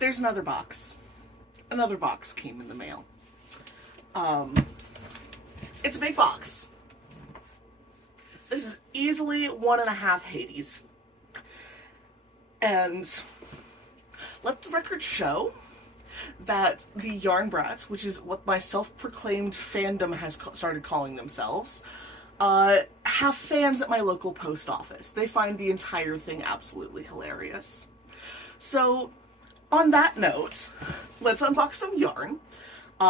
there's another box. Another box came in the mail. It's a big box. This is easily 1.5 Hades. And let the record show that the Yarn Brats, which is what my self-proclaimed fandom has started calling themselves, have fans at my local post office. They find the entire thing absolutely hilarious. So, on that note, let's unbox some yarn.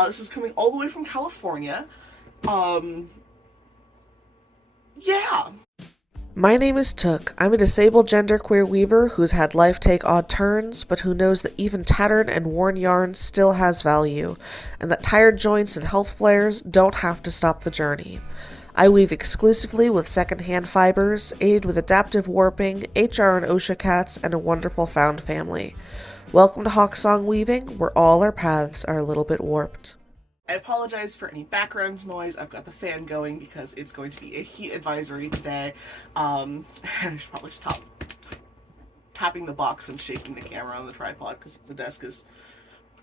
This is coming all the way from California. Yeah. My name is Took. I'm a disabled genderqueer weaver who's had life take odd turns, but who knows that even tattered and worn yarn still has value, and that tired joints and health flares don't have to stop the journey. I weave exclusively with secondhand fibers, aided with adaptive warping, HR and OSHA cats, and a wonderful found family. Welcome to Hawksong Weaving, where all our paths are a little bit warped. I apologize for any background noise. I've got the fan going because it's going to be a heat advisory today. I should probably stop tapping the box and shaking the camera on the tripod because the desk is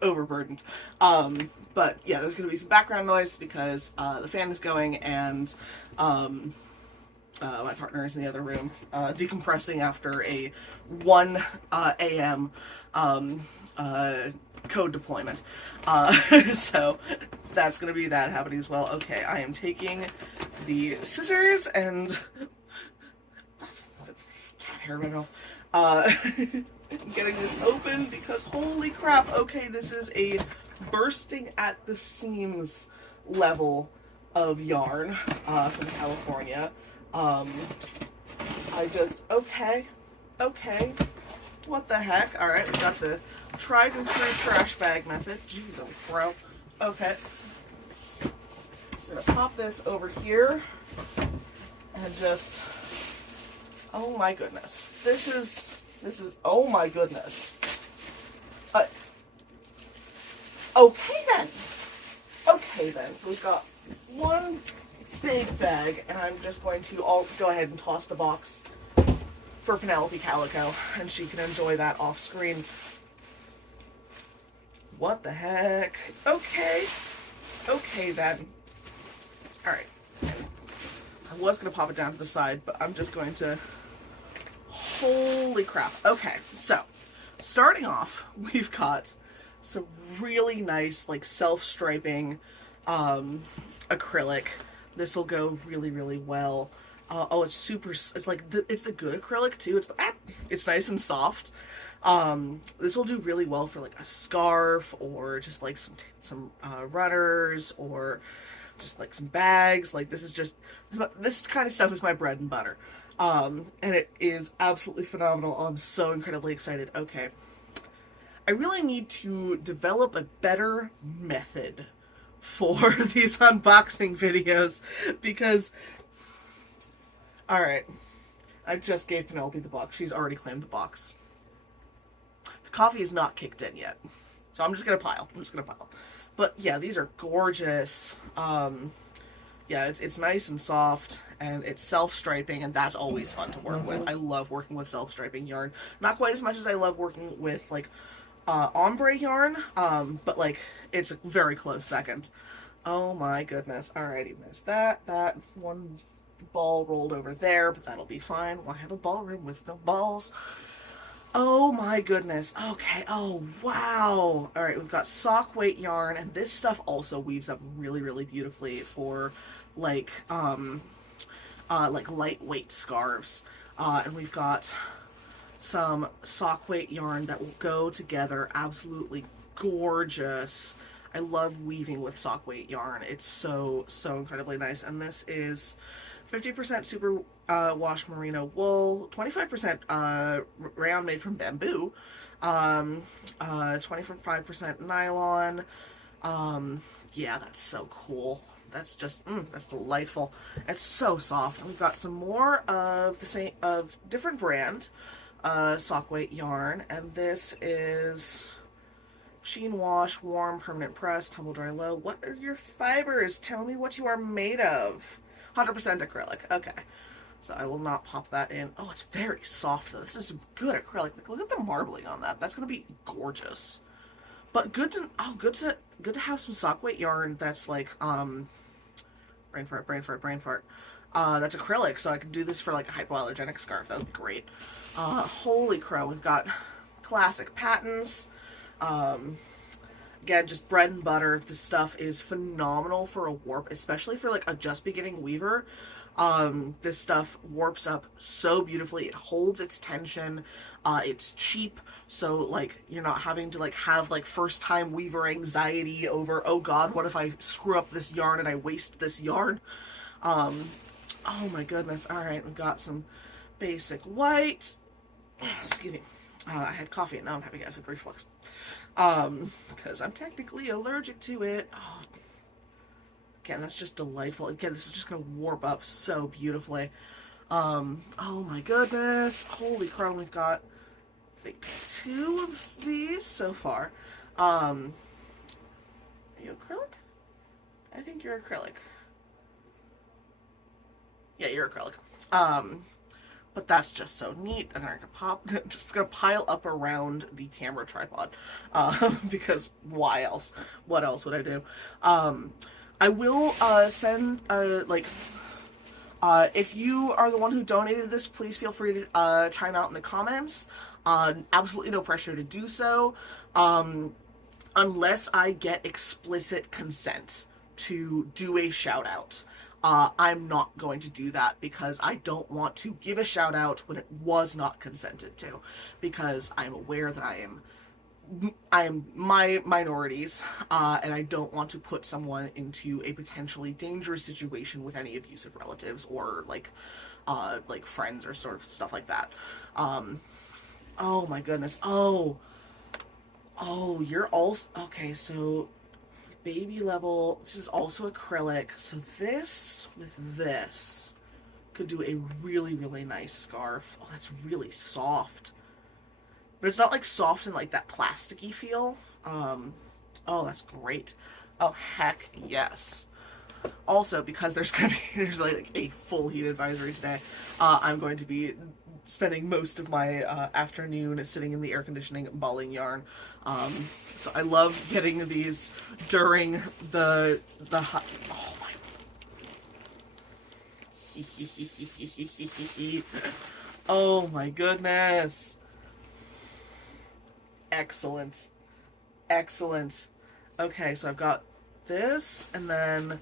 overburdened. But yeah, there's going to be some background noise because the fan is going and my partner is in the other room decompressing after a 1 a.m. Code deployment. So that's going to be that happening as well. Okay, I am taking the scissors and cat hair in my mouth. Getting this open because holy crap, okay, this is a bursting at the seams level of yarn from California. Okay. What the heck? Alright, we got the tried and true trash bag method. Jeez, bro. Okay. I'm gonna pop this over here and just, oh my goodness. This is, oh my goodness. Okay then. So we've got one big bag, and I'm just going to go ahead and toss the box for Penelope Calico, and she can enjoy that off screen. What the heck? Okay then. Alright. I was going to pop it down to the side, but I'm just going to... Holy crap. Okay, so, starting off, we've got some really nice, like, self-striping acrylic. This will go really, really well. It's super, it's like, it's the good acrylic too. It's nice and soft. This will do really well for like a scarf or just like some runners or just like some bags. Like this kind of stuff is my bread and butter. And it is absolutely phenomenal. I'm so incredibly excited. Okay. I really need to develop a better method for these unboxing videos because alright, I just gave Penelope the box. She's already claimed the box. The coffee is not kicked in yet. So I'm just gonna pile. But yeah, these are gorgeous. Yeah, it's nice and soft, and it's self-striping, and that's always fun to work with. I love working with self-striping yarn. Not quite as much as I love working with, like, ombre yarn, but, like, it's a very close second. Oh my goodness. Alrighty, there's that one ball rolled over there, but that'll be fine. Well, I have a ballroom with no balls. Oh my goodness. Okay. Oh wow. All right, we've got sock weight yarn, and this stuff also weaves up really, really beautifully for like lightweight scarves. And we've got some sock weight yarn that will go together absolutely gorgeous. I love weaving with sock weight yarn. It's so incredibly nice. And this is 50% super wash merino wool, 25% rayon made from bamboo, 25% nylon. Yeah, that's so cool. That's just, that's delightful. It's so soft. And we've got some more of different brand sock weight yarn, and this is machine wash, warm, permanent press, tumble dry low. What are your fibers? Tell me what you are made of. 100% acrylic. Okay. So I will not pop that in. Oh, it's very soft though. This is good acrylic. Like, look at the marbling on that. That's gonna be gorgeous. But good to have some sock weight yarn that's like brain fart. That's acrylic, so I can do this for like a hypoallergenic scarf. That would be great. Holy crow, we've got classic patterns. Um, Again, just bread and butter. This stuff is phenomenal for a warp, especially for like a just beginning weaver. This stuff warps up so beautifully. It holds its tension. It's cheap, so like you're not having to like have like first time weaver anxiety over, oh god, what if I screw up this yarn and I waste this yarn. Oh my goodness. All right, we've got some basic white. Excuse me. I had coffee and now I'm having acid reflux. Because I'm technically allergic to it. Oh, again, that's just delightful. Again, this is just gonna warp up so beautifully. Oh my goodness. Holy crow, we've got I think 2 of these so far. Are you acrylic? I think you're acrylic. Yeah, you're acrylic. But that's just so neat. I'm just gonna pile up around the camera tripod, because why else? What else would I do? I will send if you are the one who donated this, please feel free to chime out in the comments. Absolutely no pressure to do so, unless I get explicit consent to do a shout out. I'm not going to do that because I don't want to give a shout out when it was not consented to, because I'm aware that I am my minorities, and I don't want to put someone into a potentially dangerous situation with any abusive relatives or like friends or sort of stuff like that. Oh my goodness. Oh, you're also okay. So baby level. This is also acrylic. So this with this could do a really, really nice scarf. Oh, that's really soft. But it's not like soft and like that plasticky feel. Oh, that's great. Oh, heck yes. Also, because there's like a full heat advisory today, I'm going to be spending most of my afternoon sitting in the air conditioning balling yarn. So I love getting these during the hot. Oh my. Oh my goodness. Excellent. Excellent. Okay, so I've got this, and then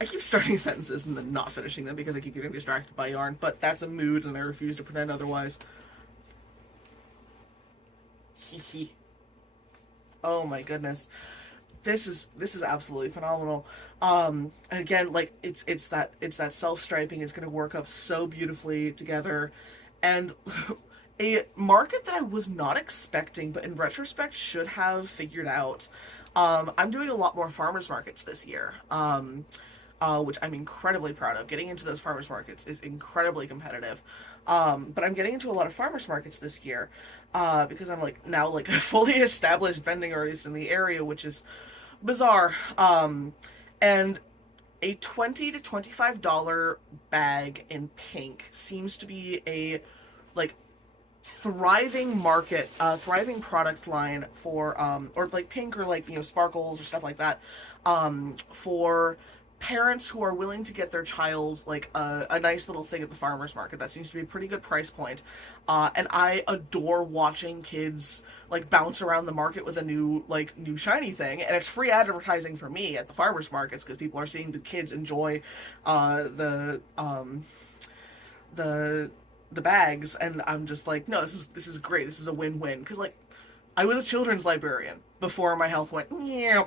I keep starting sentences and then not finishing them because I keep getting distracted by yarn, but that's a mood and I refuse to pretend otherwise. Hee. Oh my goodness. This is absolutely phenomenal. And again, like it's that self-striping is going to work up so beautifully together, and a market that I was not expecting, but in retrospect should have figured out. I'm doing a lot more farmers markets this year, which I'm incredibly proud of. Getting into those farmers markets is incredibly competitive. But I'm getting into a lot of farmers markets this year, because I'm like now like a fully established vending artist in the area, which is bizarre. And a $20 to $25 bag in pink seems to be a like thriving market, thriving product line for or like pink or like, you know, sparkles or stuff like that, for parents who are willing to get their child like a nice little thing at the farmers market. That seems to be a pretty good price point, and I adore watching kids like bounce around the market with a new shiny thing, and it's free advertising for me at the farmers markets because people are seeing the kids enjoy the bags, and I'm just like, no, this is great. This is a win-win, because like I was a children's librarian before my health went yeah.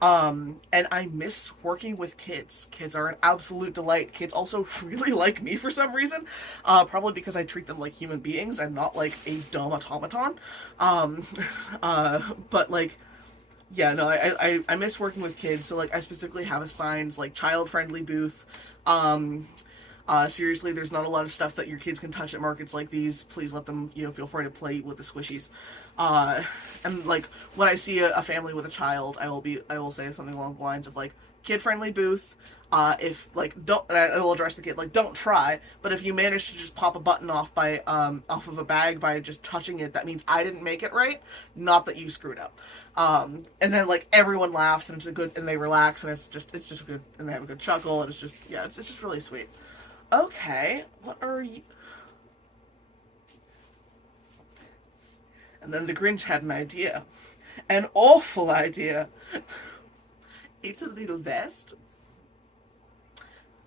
And I miss working with kids. Kids are an absolute delight. Kids also really like me for some reason, probably because I treat them like human beings and not like a dumb automaton. But like, yeah, no, I miss working with kids. So like, I specifically have assigned like child-friendly booth. Seriously, there's not a lot of stuff that your kids can touch at markets like these. Please let them, you know, feel free to play with the squishies. And like when I see a family with a child, I will say something along the lines of like, kid-friendly booth. If like don't, it'll address the kid like don't try. But if you manage to just pop a button off by off of a bag by just touching it, that means I didn't make it right, not that you screwed up. And then like everyone laughs and it's a good, and they relax and it's just good, and they have a good chuckle, and it's just, yeah, it's just really sweet. Okay, what are you? And then the Grinch had an idea, an awful idea. It's a little vest.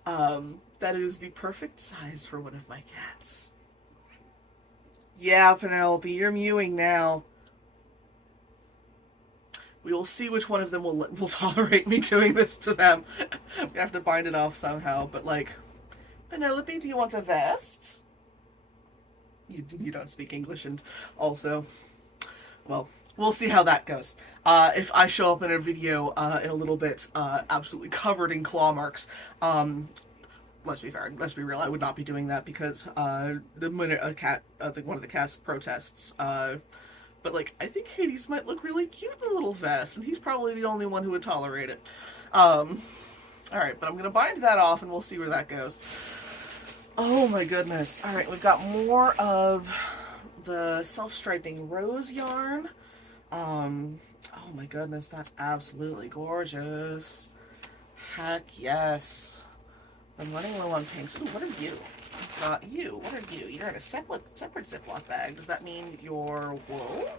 That is the perfect size for one of my cats. Yeah, Penelope, you're mewing now. We will see which one of them will tolerate me doing this to them. We have to bind it off somehow, but like, Penelope, do you want a vest? You don't speak English, and also, well, we'll see how that goes. If I show up in a video in a little bit, absolutely covered in claw marks, let's be fair, let's be real, I would not be doing that because the minute a cat, I think one of the cats protests, but like, I think Hades might look really cute in a little vest, and he's probably the only one who would tolerate it. Alright, but I'm gonna bind that off and we'll see where that goes. Oh my goodness. Alright, we've got more of the self-striping rose yarn. Oh my goodness, that's absolutely gorgeous. Heck yes. I'm running low on pinks. Ooh, what are you? I've got you. What are you? You're in a separate Ziploc bag. Does that mean you're wool?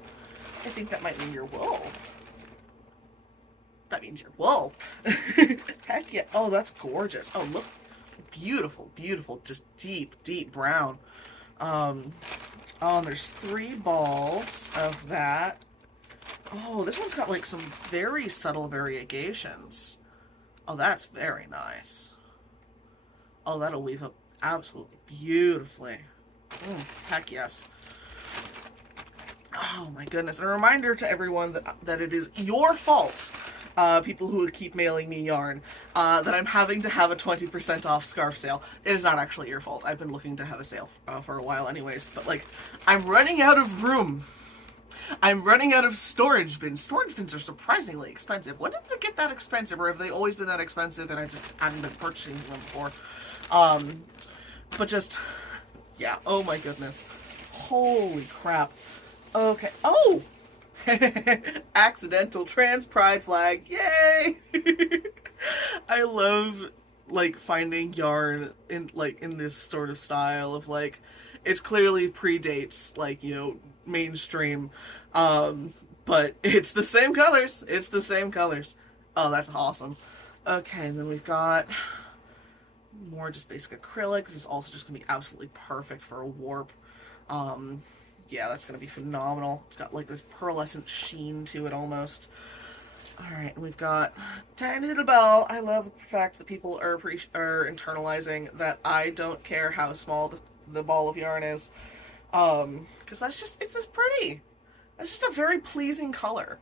I think that might mean you're wool. That means you're wool. Heck yeah. Oh, that's gorgeous. Oh, look. Beautiful, beautiful. Just deep, deep brown. Oh, and there's 3 balls of that. Oh, this one's got like some very subtle variegations. Oh, that's very nice. Oh, that'll weave up absolutely beautifully. Heck yes. Oh my goodness. And a reminder to everyone that it is your fault, people who keep mailing me yarn, that I'm having to have a 20% off scarf sale. It is not actually your fault. I've been looking to have a sale for a while anyways, but like, I'm running out of room. I'm running out of storage bins. Storage bins are surprisingly expensive. When did they get that expensive, or have they always been that expensive and I just hadn't been purchasing them before? But just, yeah, oh my goodness. Holy crap. Okay, oh! Accidental trans pride flag, yay! I love, like, finding yarn in this sort of style of, like, it's clearly predates, like, you know, mainstream, but it's the same colors. It's the same colors. Oh, that's awesome. Okay, and then we've got more just basic acrylic. This is also just gonna be absolutely perfect for a warp. Yeah, that's gonna be phenomenal. It's got like this pearlescent sheen to it almost. Alright, and we've got tiny little ball. I love the fact that people are internalizing that I don't care how small the ball of yarn is. Because it's just pretty. That's just a very pleasing color.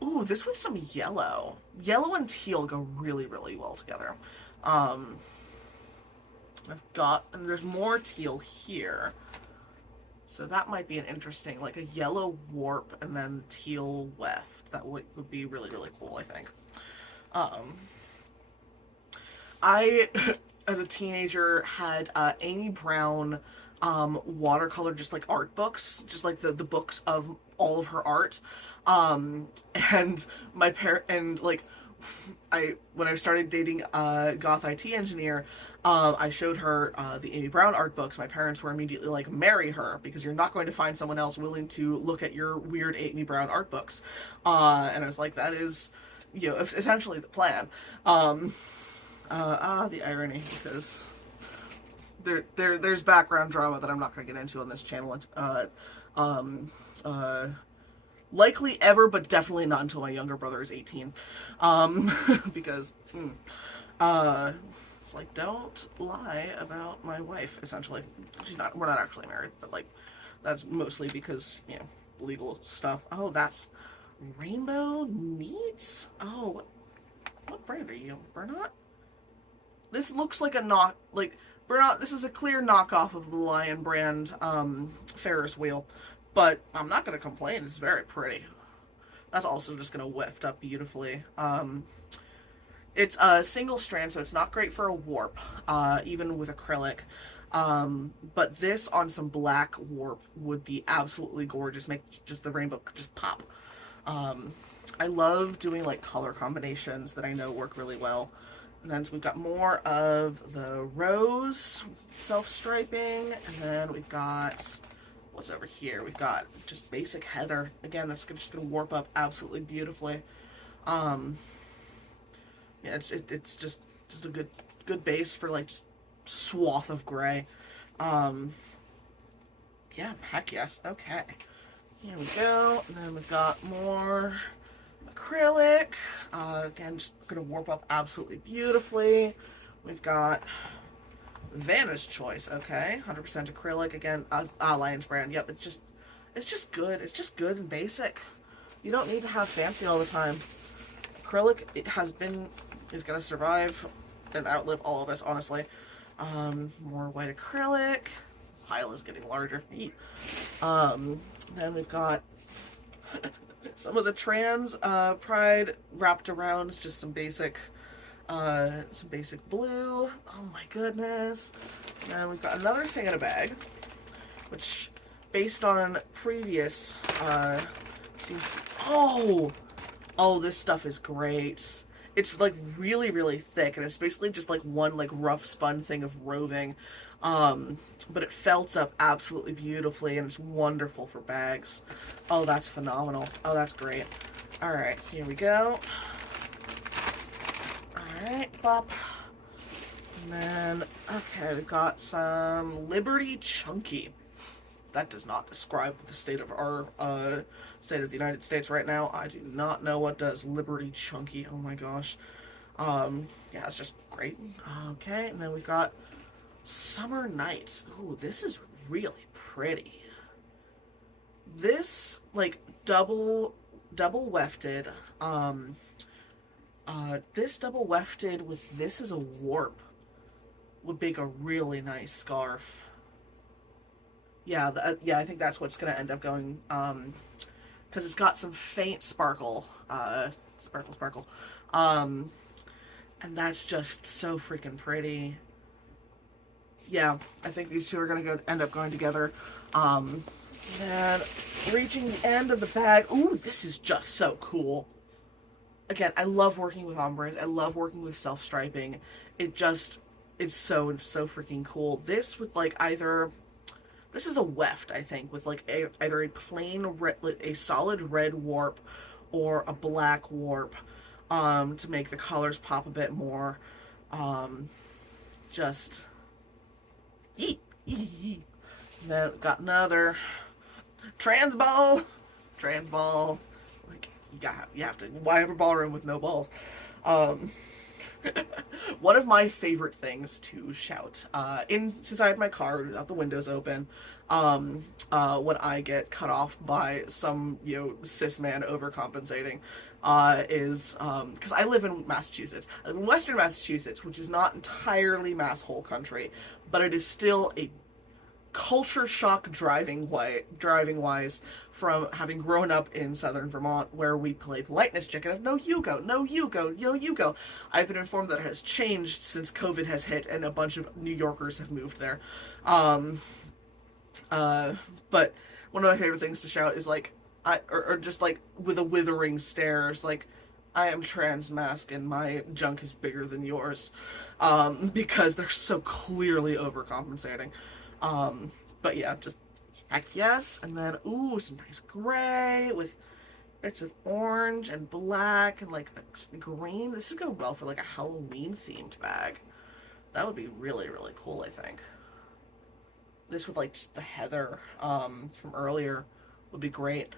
Ooh, this with some yellow. Yellow and teal go really, really well together. And there's more teal here. So that might be an interesting, like a yellow warp and then teal weft. That would be really, really cool, I think. I, as a teenager, had Amy Brown watercolor, just like art books, just like the books of all of her art. And my when I started dating a goth IT engineer, I showed her the Amy Brown art books. My parents were immediately like, marry her, because you're not going to find someone else willing to look at your weird Amy Brown art books. And I was like, that is, you know, essentially the plan. The irony, because there's background drama that I'm not going to get into on this channel. Likely ever, but definitely not until my younger brother is 18. Because, it's like, don't lie about my wife, essentially. We're not actually married, but like, that's mostly because, you know, legal stuff. Oh, that's Rainbow Neats? Oh, what brand are you? Bernat? This looks like a Bernat, this is a clear knockoff of the Lion brand, Ferris wheel. But I'm not going to complain. It's very pretty. That's also just going to weft up beautifully. It's a single strand, so it's not great for a warp, even with acrylic. But this on some black warp would be absolutely gorgeous. Make just the rainbow just pop. Um, I love doing like color combinations that I know work really well. And then so we've got more of the rose self-striping, and then we've got what's over here. We've got just basic heather. Again, that's just gonna warp up absolutely beautifully. Um, yeah, it's just a good base for like just swath of gray. Um, yeah, heck yes. Okay, here we go. And then we've got more acrylic. Again, just gonna warp up absolutely beautifully. We've got Vanna's Choice. Okay, 100% acrylic. Again, Lion's brand. Yep, it's just good. It's just good and basic. You don't need to have fancy all the time. Acrylic is gonna survive and outlive all of us, honestly. More white acrylic. Pile is getting larger. Then we've got some of the trans pride wrapped around just some basic blue. Oh my goodness. And we've got another thing in a bag, which based on previous seems this stuff is great. It's like really, really thick, and it's basically just like one like rough spun thing of roving. But it felts up absolutely beautifully, and it's wonderful for bags. Oh, that's phenomenal. Oh, that's great. All right, here we go. All right, bop. And then, okay, we've got some Liberty Chunky. That does not describe the state of our state of the United States right now. I do not know what does. Liberty Chunky. Oh my gosh. Yeah, it's just great. Okay, and then we've got Summer Nights. Ooh, this is really pretty. This like double wefted. This double wefted with this as a warp would make a really nice scarf. Yeah, I think that's what's gonna end up going. Because it's got some faint sparkle, sparkle. And that's just so freaking pretty. Yeah, I think these two are gonna end up going together. And reaching the end of the bag. Ooh, this is just so cool. Again, I love working with ombres. I love working with self-striping. It's so freaking cool. This with like this is a weft, I think, with like either a plain a solid red warp or a black warp, to make the colors pop a bit more. Just yeet. Then got another trans ball. Like you have to. Why have a ballroom with no balls? One of my favorite things to shout inside my car without the windows open, when I get cut off by some cis man overcompensating, is because I live in Massachusetts. I live in Western Massachusetts, which is not entirely masshole country, but it is still a culture shock driving wise from having grown up in southern Vermont, where we play politeness chicken of no you go. I've been informed that it has changed since COVID has hit and a bunch of New Yorkers have moved there. But one of my favorite things to shout is like or just like with a withering stare, it's like, I am trans mask and my junk is bigger than yours, because they're so clearly overcompensating. But yeah, just heck yes. And then, ooh, some nice gray with bits of orange and black and like green. This would go well for like a Halloween themed bag. That would be really, really cool, I think. This with like just the heather, from earlier would be great.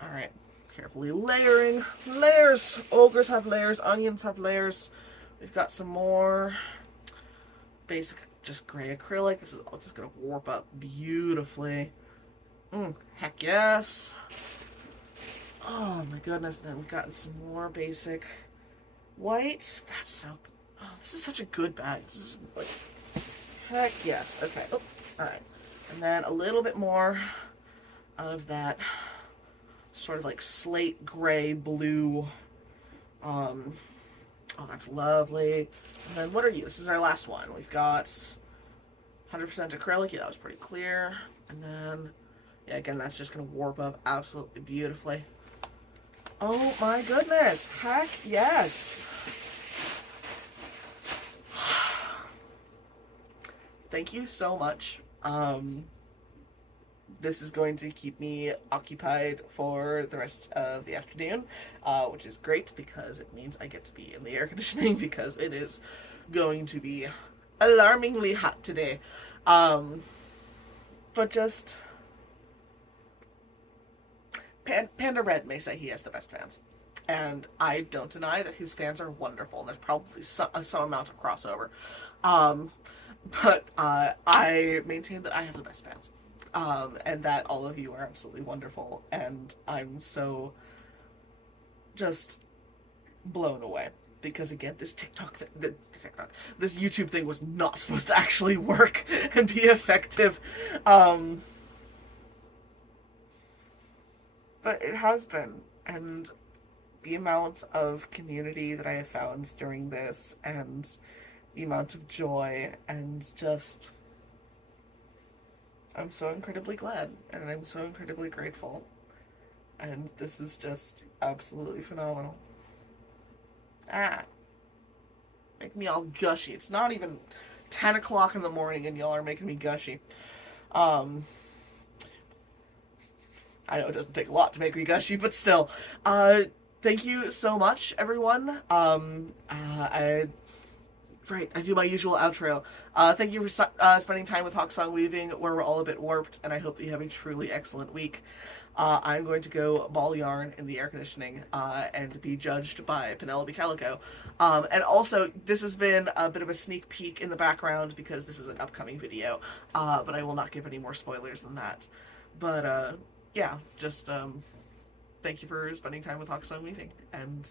All right, carefully layering. Layers. Ogres have layers. Onions have layers. We've got some more basic just gray acrylic. This is all just gonna warp up beautifully. Heck yes. Oh my goodness. Then we've gotten some more basic white. That's so, this is such a good bag. This is like, heck yes. Okay. Oh, all right. And then a little bit more of that sort of like slate gray blue, Oh, that's lovely. And then what are you? This is our last one. We've got 100% acrylic. Yeah, that was pretty clear. And then, yeah, again, that's just going to warp up absolutely beautifully. Oh my goodness. Heck yes. Thank you so much. This is going to keep me occupied for the rest of the afternoon, which is great because it means I get to be in the air conditioning because it is going to be alarmingly hot today. But just Panda Red may say he has the best fans. And I don't deny that his fans are wonderful, and there's probably some amount of crossover. But I maintain that I have the best fans. And that all of you are absolutely wonderful, and I'm so just blown away. Because again, this this YouTube thing was not supposed to actually work and be effective. But it has been, and the amount of community that I have found during this, and the amount of joy, and just, I'm so incredibly glad, and I'm so incredibly grateful, and this is just absolutely phenomenal. Make me all gushy. It's not even 10 o'clock in the morning, and y'all are making me gushy. I know it doesn't take a lot to make me gushy, but still. Thank you so much, everyone. I do my usual outro. Thank you for spending time with Hawksong Weaving, where we're all a bit warped, and I hope that you have a truly excellent week. I'm going to go ball yarn in the air conditioning and be judged by Penelope Calico. And also, this has been a bit of a sneak peek in the background because this is an upcoming video, but I will not give any more spoilers than that. But yeah, just thank you for spending time with Hawksong Weaving, and